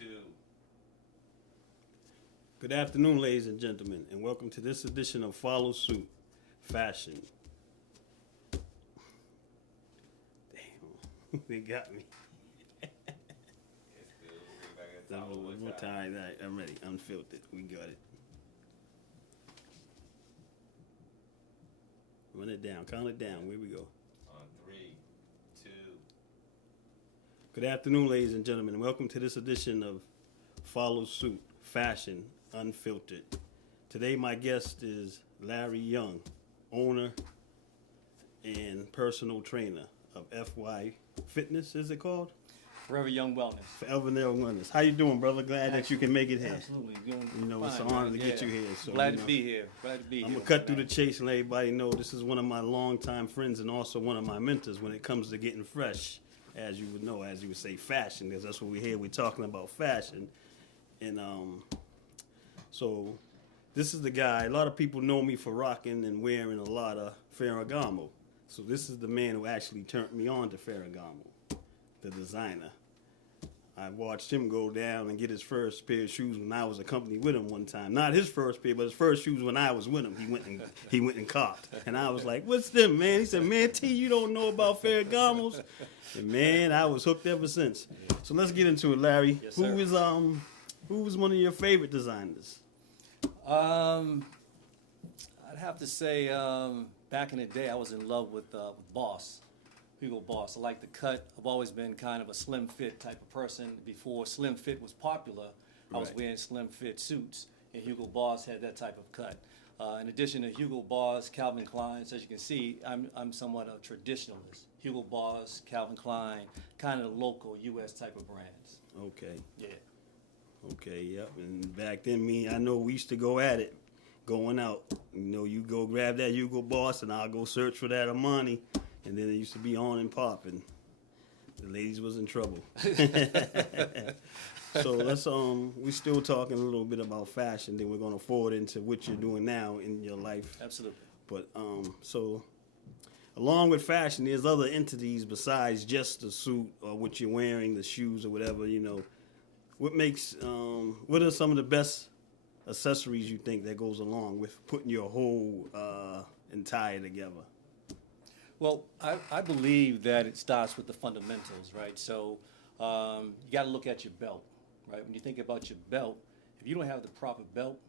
2. Good afternoon, ladies and gentlemen, and welcome to this edition of Follow Suit Fashion. Damn, they got me. It's good. We're back at One more time. All right, I'm ready. Unfiltered. We got it. Run it down. Count it down. Where we go. On 3, 2. Good afternoon, ladies and gentlemen, and welcome to this edition of Follow Suit Fashion Unfiltered. Today, my guest is Larry Young, owner and personal trainer of FY Fitness, is it called? Forever Young Wellness. Forever Young Wellness. How you doing, brother? Glad that you can make it here. Absolutely. Doing You know, it's fine, an honor man. to get you here. So, Glad to be here. Glad to be here. I'm going to cut through the chase and let everybody know this is one of my longtime friends and also one of my mentors when it comes to getting fresh, as you would know, as you would say, fashion, because that's what we're here. We're talking about fashion. And so this is the guy. A lot of people know me for rocking and wearing a lot of Ferragamo. So this is the man who actually turned me on to Ferragamo, the designer. I watched him go down and get his first pair of shoes when I was accompanied with him one time. Not his first pair, but his first shoes when I was with him. He went and copped. And I was like, "What's them, man?" He said, "Man, T, you don't know about Ferragamos." And man, I was hooked ever since. So let's get into it, Larry. Yes, sir. Who was one of your favorite designers? I'd have to say back in the day, I was in love with Boss, Hugo Boss. I like the cut. I've always been kind of a slim fit type of person. Before slim fit was popular, I was Right. wearing slim fit suits, and Hugo Boss had that type of cut. In addition to Hugo Boss, Calvin Klein, as you can see, I'm somewhat a traditionalist. Hugo Boss, Calvin Klein, kind of the local U.S. type of brands. Okay. Yeah. Okay, yep. And back then, I know we used to go at it, going out. You know, you go grab that Hugo Boss, and I'll go search for that Armani. And then it used to be on and popping. The ladies was in trouble. So let's we still talking a little bit about fashion. Then we're gonna forward into what you're doing now in your life. Absolutely. But so along with fashion, there's other entities besides just the suit or what you're wearing, the shoes or whatever. You know, what are some of the best accessories you think that goes along with putting your whole entire together? Well, I believe that it starts with the fundamentals, right? So you got to look at your belt, right? When you think about your belt, if you don't have the proper belt,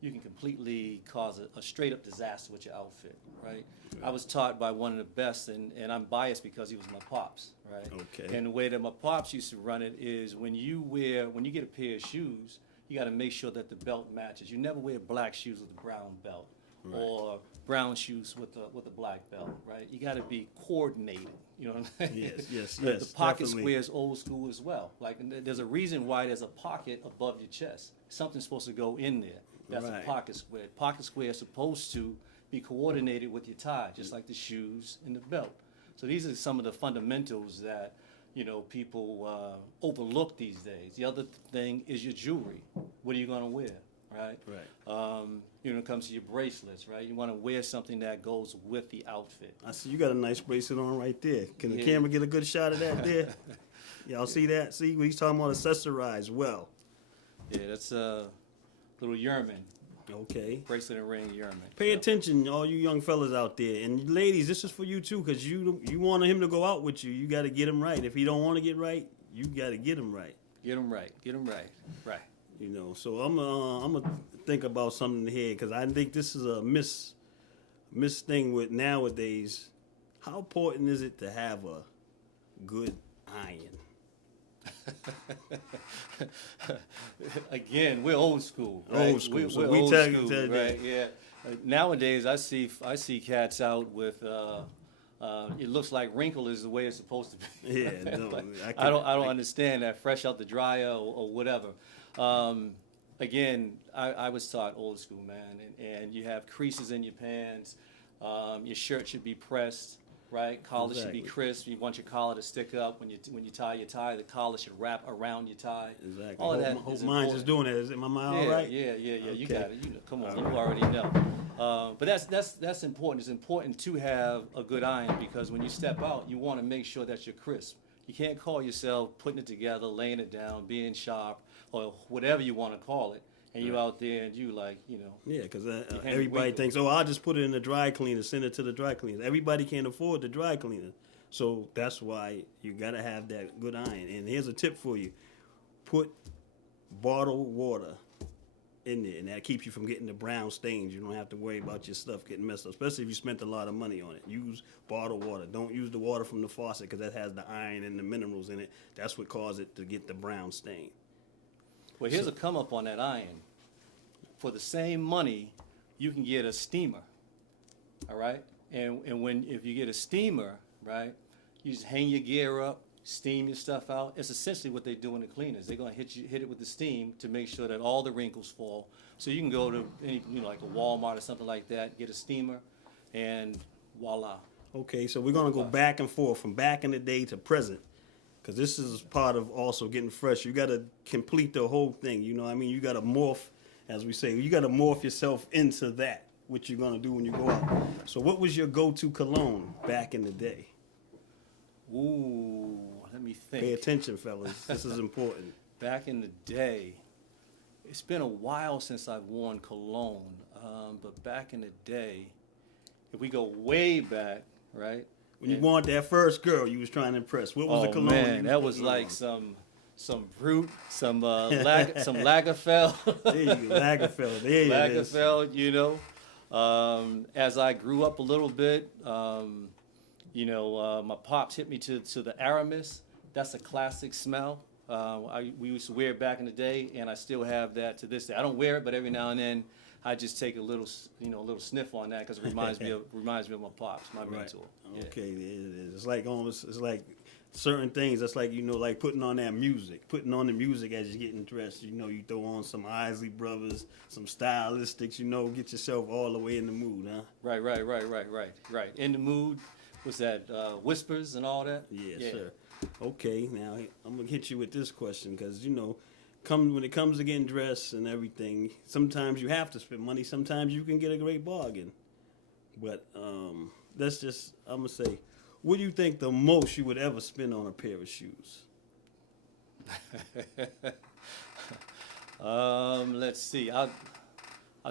you can completely cause a straight-up disaster with your outfit, right? Okay. I was taught by one of the best, and I'm biased because he was my pops, right? Okay. And the way that my pops used to run it is when you get a pair of shoes, you got to make sure that the belt matches. You never wear black shoes with a brown belt. Right. Or brown shoes with a black belt, right? You got to be coordinated. You know what I'm saying? Yes. The pocket definitely. square is old school as well. Like there's a reason why there's a pocket above your chest. Something's supposed to go in there. That's Right. a pocket square. Pocket square is supposed to be coordinated with your tie, just like the shoes and the belt. So these are some of the fundamentals that people overlook these days. The other thing is your jewelry. What are you going to wear? Right. When it comes to your bracelets, right? You want to wear something that goes with the outfit. I see you got a nice bracelet on right there. Can the camera get a good shot of that there? Y'all see that? See what he's talking about? Accessorize well. Yeah, that's a little Yerman. Okay. Bracelet and ring Yerman. Pay attention, all you young fellas out there, and ladies. This is for you too, because you want him to go out with you. You got to get him right. If he don't want to get right, you got to get him right. Get him right. Get him right. Right. You know, so I'm gonna think about something here because I think this is a miss thing with nowadays. How important is it to have a good iron? Again, we're old school. Right? Old school. We're So old tell school, you right? Yeah. Nowadays, I see cats out with. It looks like wrinkle is the way it's supposed to be. Yeah, no, I don't understand that. Fresh out the dryer or whatever. Again, I was taught old school, man, and you have creases in your pants. Your shirt should be pressed, right? Collar should be crisp. You want your collar to stick up when you tie your tie. The collar should wrap around your tie. Exactly. All of that hope mine's just doing that. Is my mind all right? Yeah. Okay. You got it. Come on, you already know. But that's important. It's important to have a good iron because when you step out, you want to make sure that you're crisp. You can't call yourself putting it together, laying it down, being sharp, or whatever you want to call it, and you out there and you like, you know. Yeah, because Henry everybody Winkle. thinks, oh, I'll just put it in the dry cleaner, send it to the dry cleaner. Everybody can't afford the dry cleaner. So that's why you got to have that good iron. And here's a tip for you. Put bottled water in there, and that keeps you from getting the brown stains. You don't have to worry about your stuff getting messed up, especially if you spent a lot of money on it. Use bottled water. Don't use the water from the faucet because that has the iron and the minerals in it. That's what causes it to get the brown stain. Well, here's a come up on that iron. For the same money, you can get a steamer. All right? And if you get a steamer, right, you just hang your gear up, steam your stuff out. It's essentially what they do in the cleaners. They're gonna hit it with the steam to make sure that all the wrinkles fall. So you can go to any, you know, like a Walmart or something like that, get a steamer, and voila. Okay, so we're gonna go back and forth from back in the day to present, because this is part of also getting fresh. You gotta complete the whole thing. You know what I mean? You gotta morph, as we say. You gotta morph yourself into that, what you're gonna do when you go out. So what was your go-to cologne back in the day? Ooh, let me think. Pay attention, fellas. This is important. Back in the day, it's been a while since I've worn cologne, but back in the day, if we go way back, right? When you want that first girl you was trying to impress, what was the cologne? Man, that was putting like on? some Brute, some Lagerfeld. There you go, Lagerfeld. There it is. Lagerfeld, you know. As I grew up a little bit, you know, my pops hit me to the Aramis. That's a classic smell. We used to wear it back in the day, and I still have that to this day. I don't wear it, but every now and then I just take a little, you know, a little sniff on that because it reminds me of my pops, my mentor. Yeah. Okay, it is. It's like almost. It's like certain things. That's like, you know, like putting on that music, putting on the music as you're getting dressed. You know, you throw on some Isley Brothers, some Stylistics. You know, get yourself all the way in the mood, huh? Right. In the mood. Was that Whispers and all that? Yeah, sir. Okay, now I'm gonna hit you with this question because, you know, when it comes to getting dressed and everything, sometimes you have to spend money. Sometimes you can get a great bargain. But that's just, I'm gonna say, what do you think the most you would ever spend on a pair of shoes? Let's see. I'll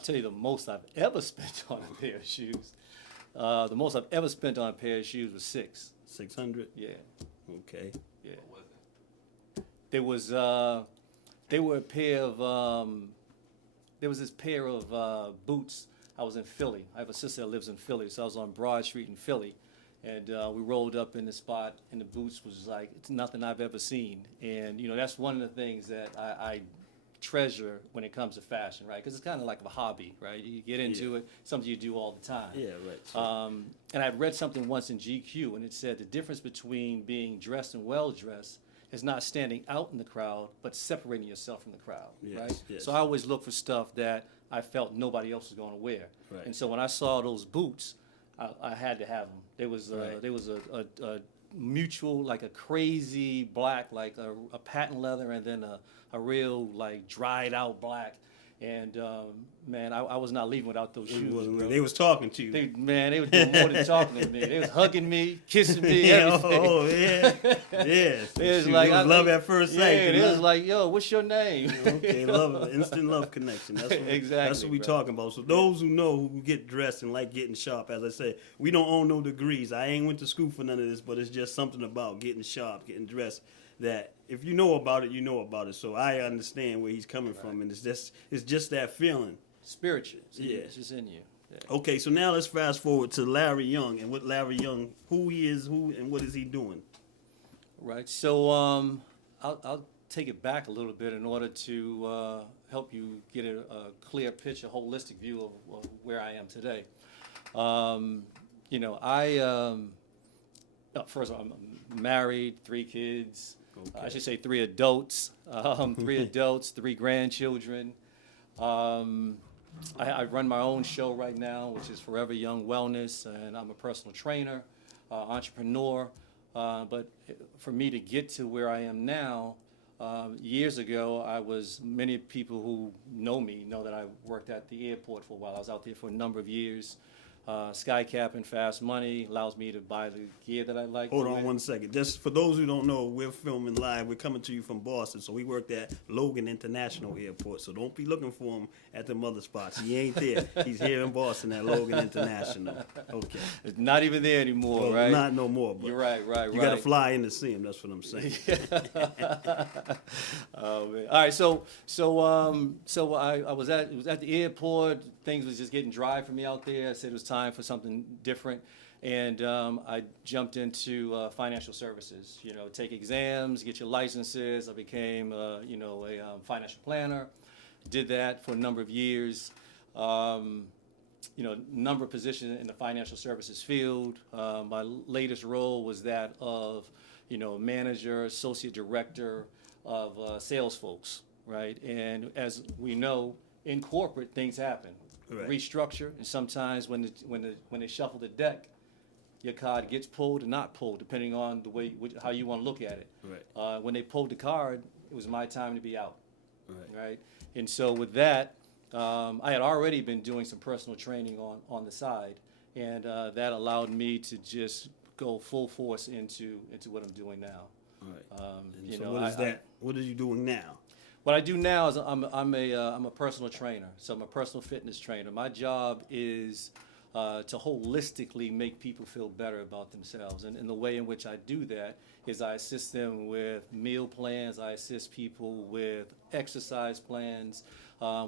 tell you the most I've ever spent on a pair of shoes. The most I've ever spent on a pair of shoes was $600. Yeah. Okay. Yeah. What was it? They were a pair of, there was this pair of boots. I was in Philly. I have a sister that lives in Philly, so I was on Broad Street in Philly. And we rolled up in the spot, and the boots was like, it's nothing I've ever seen. And, you know, that's one of the things that I treasure when it comes to fashion, right? Because it's kind of like a hobby, right? You get into it, something you do all the time. Yeah, right. Sure. And I'd read something once in GQ, and it said the difference between being dressed and well-dressed is not standing out in the crowd, but separating yourself from the crowd, Yes, right? yes. So I always look for stuff that I felt nobody else was going to wear. Right. And so when I saw those boots, I had to have them. There was a mutual, like a crazy black, like a patent leather, and then a real like dried out black. And man, I was not leaving without those shoes. Bro. They was talking to you. They were doing more than talking to me. They was hugging me, kissing me, everything. Oh yeah, yeah. It was Shoot, like it was love at first sight. Yeah, it was like, yo, what's your name? Okay, love, instant love connection. That's what, Exactly, That's what we bro. talking about. So those who know, who get dressed and like getting sharp, as I said, we don't own no degrees. I ain't went to school for none of this, but it's just something about getting sharp, getting dressed, that if you know about it, you know about it. So I understand where he's coming from, and it's just that feeling. Spiritual. Yeah. It's just in you. Yeah. Okay, so now let's fast forward to Larry Young and what Larry Young, who he is, and what is he doing? Right. So I'll take it back a little bit in order to help you get a clear picture, holistic view of where I am today. You know, first of all, I'm married, 3 kids. Okay. I should say 3 adults, 3 adults, 3 grandchildren. I run my own show right now, which is Forever Young Wellness, and I'm a personal trainer, entrepreneur. But for me to get to where I am now, years ago, many people who know me know that I worked at the airport for a while. I was out there for a number of years. Skycap Fast Money allows me to buy the gear that I like. Hold on 1 second. Just for those who don't know, we're filming live. We're coming to you from Boston. So we worked at Logan International Airport. So don't be looking for him at the other spots. He ain't there. He's here in Boston at Logan International. Okay. It's not even there anymore, Well, right? not no more. But You're right. you got to fly in to see him. That's what I'm saying. Oh man! All right, so I was at the airport. Things was just getting dry for me out there. I said it was time for something different, and I jumped into financial services. You know, take exams, get your licenses. I became a financial planner. Did that for a number of years. Number of positions in the financial services field. My latest role was that of manager, associate director of sales folks, right? And as we know, in corporate, things happen. Right. Restructure, and sometimes when they shuffle the deck, your card gets pulled or not pulled, depending on the way how you want to look at it. Right. When they pulled the card, it was my time to be out. Right. And so with that, I had already been doing some personal training on the side, and that allowed me to just go full force into what I'm doing now. Right. What are you doing now? What I do now is I'm a personal trainer, so I'm a personal fitness trainer. My job is to holistically make people feel better about themselves, and the way in which I do that is I assist them with meal plans. I assist people with exercise plans.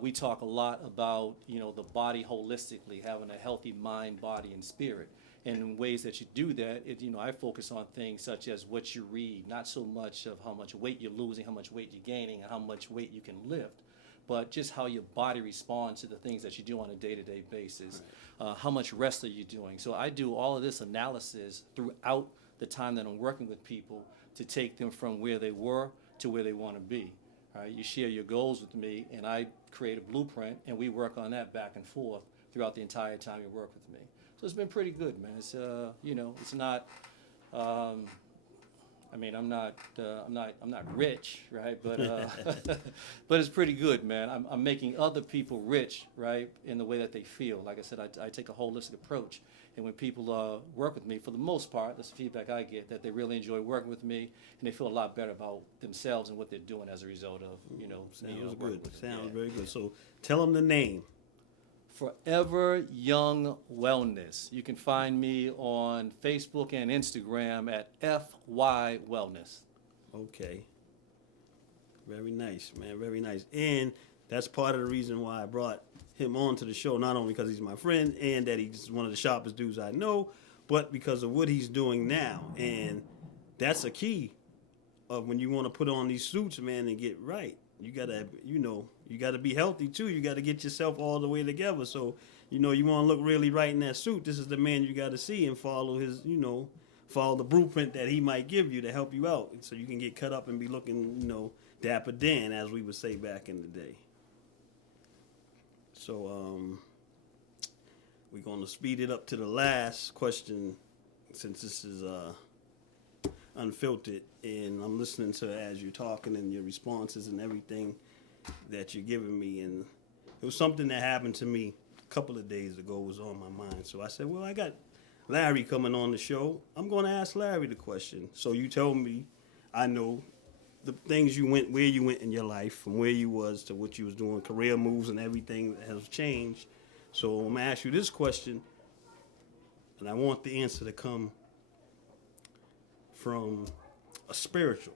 We talk a lot about the body holistically, having a healthy mind, body, and spirit. And in ways that you do that, I focus on things such as what you read, not so much of how much weight you're losing, how much weight you're gaining, and how much weight you can lift, but just how your body responds to the things that you do on a day-to-day basis. Right. How much rest are you doing? So I do all of this analysis throughout the time that I'm working with people to take them from where they were to where they want to be. All right? You share your goals with me, and I create a blueprint, and we work on that back and forth throughout the entire time you work with me. So it's been pretty good, man. It's it's not. I'm not rich, right? But but it's pretty good, man. I'm making other people rich, right, in the way that they feel. Like I said, I take a holistic approach, and when people work with me, for the most part, that's the feedback I get, that they really enjoy working with me, and they feel a lot better about themselves and what they're doing as a result of Sounds good. Sounds very good. So tell them the name. Forever Young Wellness. You can find me on Facebook and Instagram at FY Wellness. Okay. Very nice, man. Very nice. And that's part of the reason why I brought him on to the show, not only because he's my friend and that he's one of the sharpest dudes I know, but because of what he's doing now. And that's a key of when you want to put on these suits, man, and get right. You gotta, you gotta be healthy too. You gotta get yourself all the way together. So, you want to look really right in that suit. This is the man you gotta see and follow his, follow the blueprint that he might give you to help you out, so you can get cut up and be looking, dapper Dan, as we would say back in the day. So, we're gonna speed it up to the last question, since this is Unfiltered, and I'm listening to as you're talking and your responses and everything that you're giving me, and it was something that happened to me a couple of days ago, was on my mind. So I said, well, I got Larry coming on the show. I'm going to ask Larry the question. So you told me, I know the things where you went in your life, from where you was to what you was doing, career moves and everything that has changed. So I'm going to ask you this question, and I want the answer to come from a spiritual.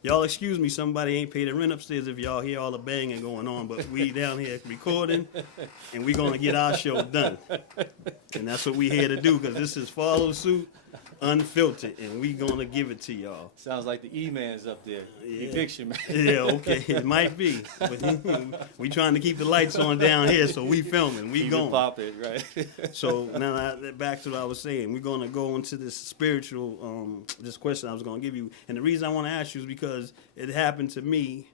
Y'all excuse me, somebody ain't paid the rent upstairs if y'all hear all the banging going on, but we down here recording, and we gonna get our show done. And that's what we here to do, because this is Follow Suit Unfiltered, and we gonna give it to y'all. Sounds like the E-Man's up there. Yeah. Eviction man. Yeah, okay, it might be. But we trying to keep the lights on down here, so we filming, we going. Pop it, right? So now back to what I was saying. We're gonna go into this spiritual, this question I was gonna give you, and the reason I want to ask you is because it happened to me.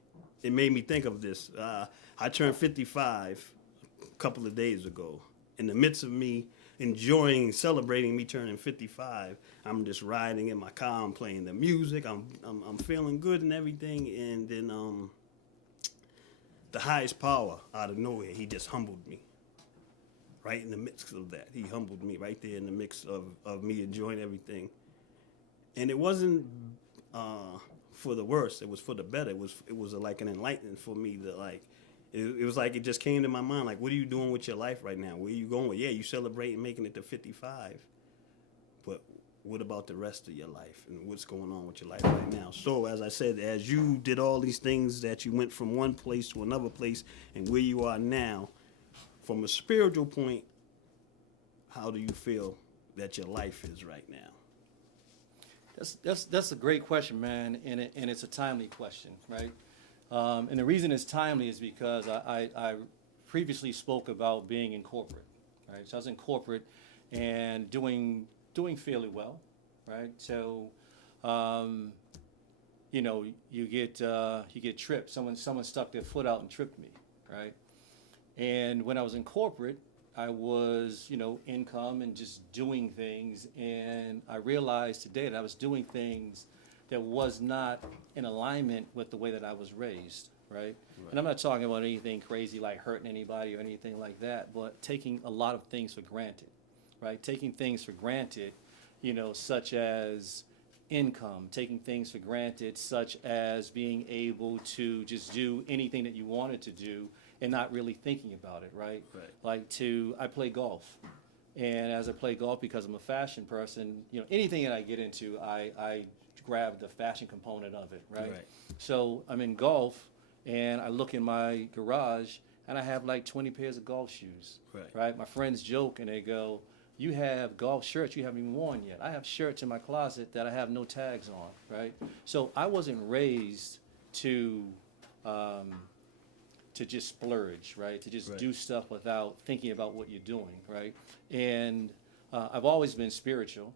It made me think of this. I turned 55 a couple of days ago. In the midst of me enjoying, celebrating me turning 55, I'm just riding in my car, I'm playing the music, I'm feeling good and everything, and then the highest power out of nowhere, he just humbled me. right in the midst of that. He humbled me right there in the mix of me enjoying everything. And it wasn't for the worse. It was for the better. It was like an enlightenment for me that like, it was like it just came to my mind. Like, what are you doing with your life right now? Where are you going? Yeah, you celebrating making it to 55. But what about the rest of your life and what's going on with your life right now? So, as I said, as you did all these things that you went from one place to another place and where you are now, from a spiritual point, how do you feel that your life is right now? That's a great question, man, and it's a timely question, right? And the reason it's timely is because I previously spoke about being in corporate, right? So I was in corporate and doing fairly well, right? So, you know, you get tripped. Someone stuck their foot out and tripped me, right? And when I was in corporate, I was, you know, income and just doing things, and I realized today that I was doing things that was not in alignment with the way that I was raised, right? And I'm not talking about anything crazy like hurting anybody or anything like that, but taking a lot of things for granted, right? Taking things for granted, you know, such as income, taking things for granted, such as being able to just do anything that you wanted to do and not really thinking about it, right? Like I play golf. And as I play golf, because I'm a fashion person, you know, anything that I get into, I grab the fashion component of it, right? So I'm in golf, and I look in my garage, and I have like 20 pairs of golf shoes, right? My friends joke, and they go, you have golf shirts you haven't even worn yet. I have shirts in my closet that I have no tags on, right? So I wasn't raised to just splurge, right? To just do stuff without thinking about what you're doing, right? And I've always been spiritual,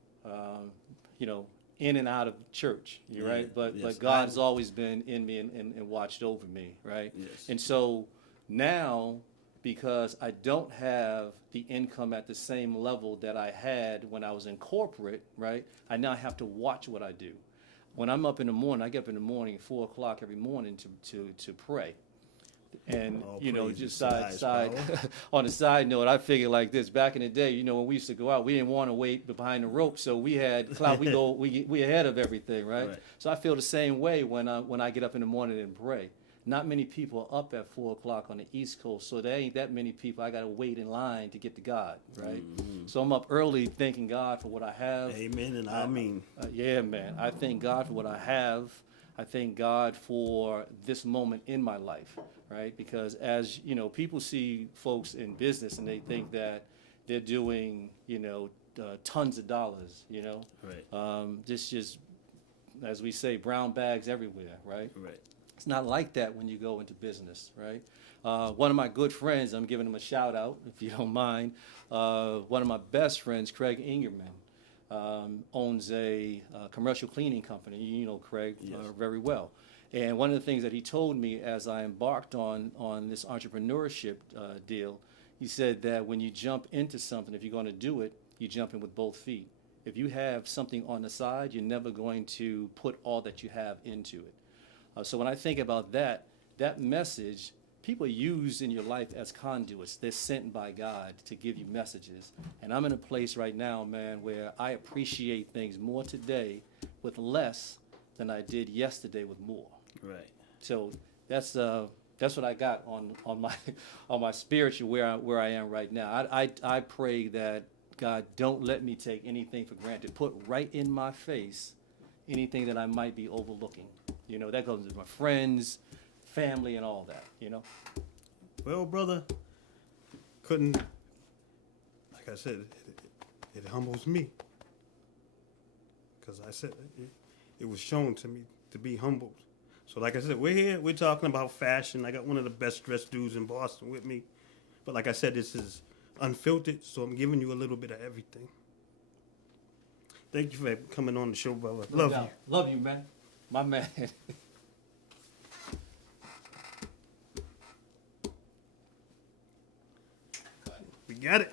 you know, in and out of church, you're right? But God has always been in me and watched over me, right? And so now, because I don't have the income at the same level that I had when I was in corporate, right? I now have to watch what I do. When I'm up in the morning, I get up in the morning at 4 o'clock every morning to pray. And, you know, just side on the side note, I figure like this. Back in the day, you know, when we used to go out, we didn't want to wait behind the rope, so we had clout. We ahead of everything, right? So I feel the same way when I get up in the morning and pray. Not many people are up at 4 o'clock on the East Coast, so there ain't that many people. I got to wait in line to get to God, right? So I'm up early thanking God for what I have. Amen, and I mean. Yeah, man. I thank God for what I have. I thank God for this moment in my life, right? Because as, you know, people see folks in business and they think that they're doing, you know, tons of dollars, you know? Just, as we say, brown bags everywhere, right? It's not like that when you go into business, right? One of my good friends, I'm giving him a shout out, if you don't mind. One of my best friends, Craig Ingerman, owns a commercial cleaning company. You know Craig very well. And one of the things that he told me as I embarked on this entrepreneurship deal, he said that when you jump into something, if you're going to do it, you jump in with both feet. If you have something on the side, you're never going to put all that you have into it. So when I think about that message, people are used in your life as conduits. They're sent by God to give you messages. And I'm in a place right now, man, where I appreciate things more today with less than I did yesterday with more. So that's what I got on my spiritual where I am right now. I pray that God don't let me take anything for granted. Put right in my face anything that I might be overlooking. You know, that goes to my friends, family, and all that, you know? Well, brother, like I said, it humbles me. Because I said it was shown to me to be humbled. So like I said, we're here, we're talking about fashion. I got one of the best dressed dudes in Boston with me. But like I said, this is unfiltered, so I'm giving you a little bit of everything. Thank you for coming on the show, brother. Love you. Love you, man. My man. We got it.